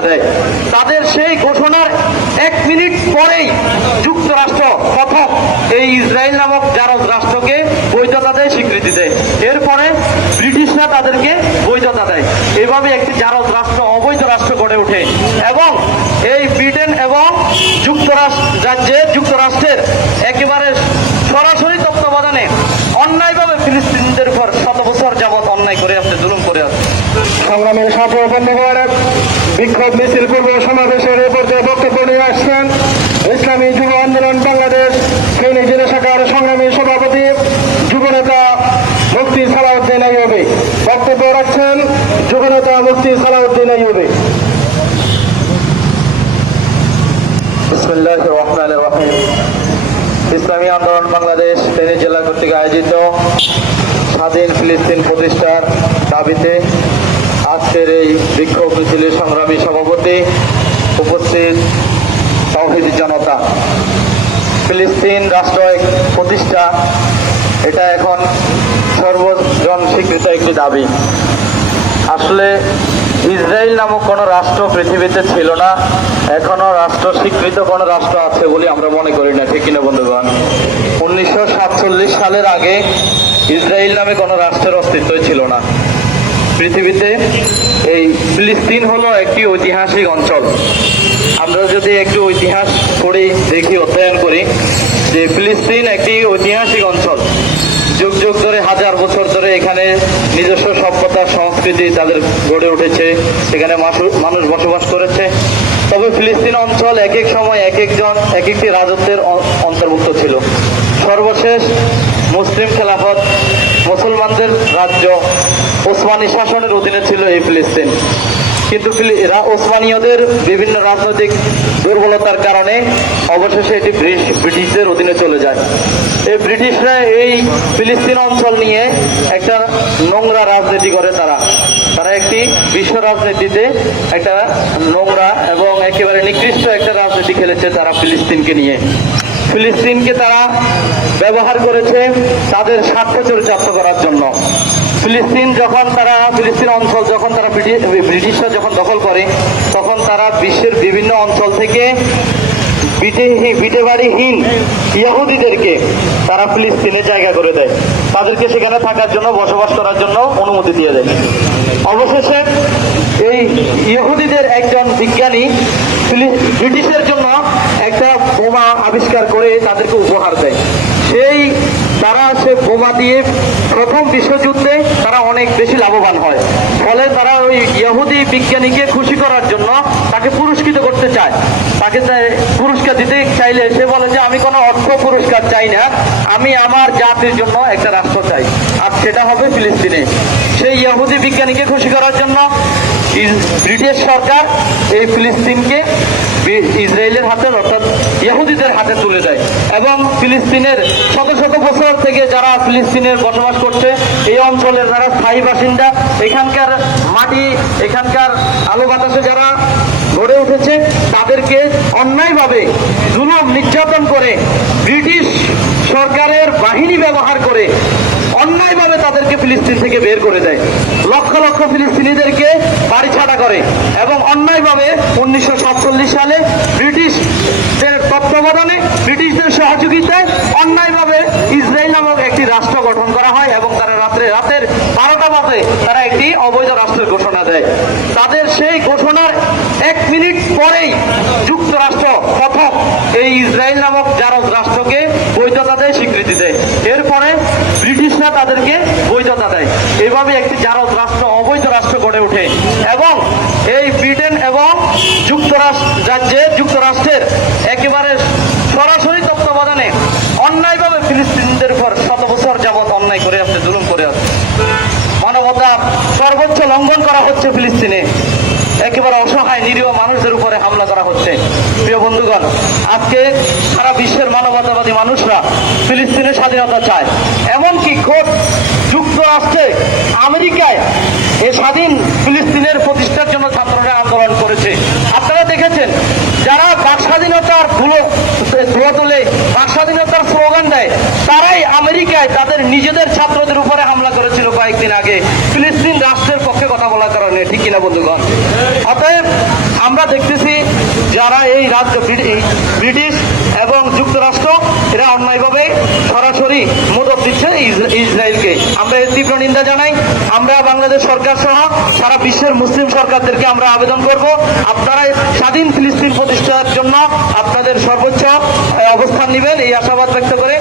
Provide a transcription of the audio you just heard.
দেয় তাদের সেই ঘোষণার এক মিনিট পরেই যুক্তরাষ্ট্র প্রথম এই ইসরায়েল নামক জারজ রাষ্ট্রকে বৈধতা দেয়, স্বীকৃতি দেয়। এরপরে ব্রিটিশরা তাদেরকে বৈধতা দেয়। এভাবে একটি জারজ রাষ্ট্র, অবৈধ রাষ্ট্র গড়ে ওঠে। এবং এই ব্রিটেন এবং যুক্তরাষ্ট্র রাজ্যে যুক্তরাষ্ট্রের একেবারে সরাসরি তত্ত্বাবধানে অন্যায়ভাবে ফিলিস্তিনিদের উপর শত বছর যাবৎ অন্যায় করে আসছে জুলুম করে আসছে সংগ্রামের সাথে বন্ধুগণ বিক্ষোভ মিছিল পূর্ব সমাবেশের এ পর্যায়ে বক্তব্য নিয়ে আসছেন ইসলামী যুব আন্দোলন বাংলাদেশ সৈনিক জেলা শাখার সংগ্রামী সভাপতি, যুবনেতা মুফতি সালাউদ্দিন আইয়ুবী। বক্তব্য রাখছেন যুবনেতা মুফতি সালাউদ্দিন আইয়ুবী। ইসলামী আন্দোলন বাংলাদেশ ফেনী জেলা কর্তৃক আয়োজিত স্বাধীন ফিলিস্তিন প্রতিষ্ঠার দাবিতে আজকের এই বিক্ষোভ মিছিলের সংগ্রামী সভাপতি উপস্থিত তৌহিদ জনতা। ফিলিস্তিন রাষ্ট্র প্রতিষ্ঠা, এটা এখন সর্বজন স্বীকৃত একটি দাবি। আসলে ইসরায়েল নামক কোনো রাষ্ট্র পৃথিবীতে ছিল না, এখনও রাষ্ট্র স্বীকৃত কোনো রাষ্ট্র আছে বলে আমরা মনে করি না, ঠিক কিনা বন্ধুগণ? উনিশশো সাতচল্লিশ সালের আগে ইসরায়েল নামে কোনো রাষ্ট্রের অস্তিত্বই ছিল না। পৃথিবীতে এই ফিলিস্তিন হলো একটি ঐতিহাসিক অঞ্চল। আমরা যদি একটু ইতিহাস পড়ি, দেখি, অধ্যয়ন করি, যে ফিলিস্তিন একটি ঐতিহাসিক অঞ্চল। যুগ যুগ ধরে, হাজার বছর ধরে এখানে নিজস্ব সভ্যতা, সংস্কৃতি তাদের গড়ে উঠেছে। মাসু- মানুষ বসবাস করেছে। তবে ফিলিস্তিন অঞ্চল এক এক সময় এক একজন এক একটি রাজত্বের অন্তর্ভুক্ত ছিল। সর্বশেষ মুসলিম খেলাফত মুসলমানদের রাজ্য ওসমানী শাসনের অধীনে ছিল এই ফিলিস্তিন। কিন্তু ওসমানীয়দের বিভিন্ন রাজনৈতিক দুর্বলতার কারণে অবশেষে এটি ব্রিটিশ- ব্রিটিশদের অধীনে চলে যায়। এই ব্রিটিশরা এই ফিলিস্তিন অঞ্চল নিয়ে একটা নোংরা রাজনীতি করে তারা। তারা একটি বিশ্ব রাজনীতিতে একটা নোংরা এবং একেবারে নিকৃষ্ট একটা রাজনীতি খেলেছে তারা ফিলিস্তিনকে নিয়ে। ফিলিস্তিনকে তারা ব্যবহার করেছে তাদের স্বার্থ চরিতার্থ করার জন্য। ফিলিস্তিন যখন তারা, ফিলিস্তিন অঞ্চল যখন তারা ব্রিটিশ- ব্রিটিশরা যখন দখল করে, তখন তারা বিশ্বের বিভিন্ন অঞ্চল থেকে বিটে- বিটেবাড়িহীন ইয়াহুদিদেরকে তারা ফিলিস্তিনে জায়গা করে দেয়। তাদেরকে সেখানে থাকার জন্য, বসবাস করার জন্য অনুমতি দিয়ে দেয়। অবশেষে এই ইহুদিদের একজন বিজ্ঞানী ব্রিটিশের জন্য একটা বোমা আবিষ্কার করে তাদেরকে উপহার দেয় সেই তারা সে বোমা দিয়ে। প্রথম বিশ্বযুদ্ধে তারা অনেক বেশি লাভবান হয়। ফলে তারা ওই ইহুদি বিজ্ঞানীকে খুশি করার জন্য তাকে পুরস্কৃত করতে চায়। তাকে পুরস্কার দিতে চাইলে সে বলে যে, আমি কোনো অর্থ পুরস্কার চাই না। আমি আমার জাতির জন্য একটা রাষ্ট্র চাই। আর সেটা হবে ফিলিস্তিনে। সেই ইহুদি বিজ্ঞানীকে খুশি করার জন্য ব্রিটিশ সরকার এই ফিলিস্তিনকে ইসরায়েলের হাতে অর্থাৎ ইহুদিদের হাতে তুলে দেয়। এবং ফিলিস্তিনের শত শত বছর থেকে যারা ফিলিস্তিনের বসবাস করছে, এই অঞ্চলের যারা স্থায়ী বাসিন্দা, এখানকার মাটি, এখানকার আলো বাতাসে যারা গড়ে উঠেছে, তাদেরকে অন্যায়ভাবে জুলুম, নির্যাতন করে ব্রিটিশ সরকারের বাহিনী ব্যবহার করে অন্যায়ভাবে তাদেরকে ফিলিস্তিন থেকে বের করে দেয়। লক্ষ লক্ষ ফিলিস্তিনিদেরকে বাড়ি ছাড়া করে এবং অন্যায়ভাবে উনিশশো সাতচল্লিশ সালে ব্রিটিশদের তত্ত্বাবধানে ব্রিটিশদের সহযোগিতায় অন্যায়ভাবে ইসরায়েল নামক একটি রাষ্ট্র গঠন করা হয় এবং তারা রাত্রে রাতের বারোটা বাজে তারা একটি অবৈধ রাষ্ট্রের ঘোষণা দেয়। তাদের সেই ঘোষণার এক মিনিট পরেই যুক্তরাষ্ট্র প্রথম এই ইসরায়েল নামক জারজ রাষ্ট্রকে বৈধতা দেয়, স্বীকৃতি দেয়। এরপরে ব্রিটিশরা তাদেরকে বৈধতা দেয়। এভাবে একটি জারজ রাষ্ট্র, অবৈধ রাষ্ট্র গড়ে ওঠে। এবং এই ব্রিটেন এবং যুক্তরাষ্ট্র রাজ্যে, যুক্তরাষ্ট্রের একেবারে সরাসরি তত্ত্বাবধানে অন্যায়ভাবে ফিলিস্তিনিদের উপর শত বছর যাবৎ অন্যায় করে আসছে জুলুম করে আসছে মানবতা সর্বোচ্চ লঙ্ঘন করা হচ্ছে ফিলিস্তিনে। একেবারে অসহায়, নিরীহ মানুষদের উপরে হামলা করা হচ্ছে। প্রিয় বন্ধুগণ, আজকে সারা বিশ্বের মানবতাবাদী মানুষরা ফিলিস্তিনের স্বাধীনতা চায়। এমনকি খোদ যুক্তরাষ্ট্রে, আমেরিকায় এ স্বাধীন ফিলিস্তিনের প্রতিষ্ঠার জন্য ছাত্ররা আন্দোলন করেছে। আপনারা দেখেছেন, যারা বাক স্বাধীনতার ধুলো ধুলো তোলে বাক স্বাধীনতার স্লোগান দেয়, তারাই আমেরিকায় তাদের নিজেদের ছাত্রদের উপরে হামলা করেছিল কয়েকদিন আগে। ফিলিস্তিন রাষ্ট্রের পক্ষে কথা বলার কারণে, ঠিক কিনা বন্ধুগণ? অতএব আমরা দেখতেছি যারা এই রাজ্য ব্রিটিশ এবং যুক্তরাষ্ট্র, এরা অন্যায়ভাবে সরি মদত দিচ্ছে ইসরায়েলকে। আমরা এর তীব্র নিন্দা জানাই। আমরা বাংলাদেশ সরকার সহ সারা বিশ্বের মুসলিম সরকারদেরকে আমরা আবেদন করব। আপনারা স্বাধীন ফিলিস্তিন প্রতিষ্ঠার জন্য আপনাদের সর্বোচ্চ অবস্থান নেবেন। এই আশাবাদ ব্যক্ত করে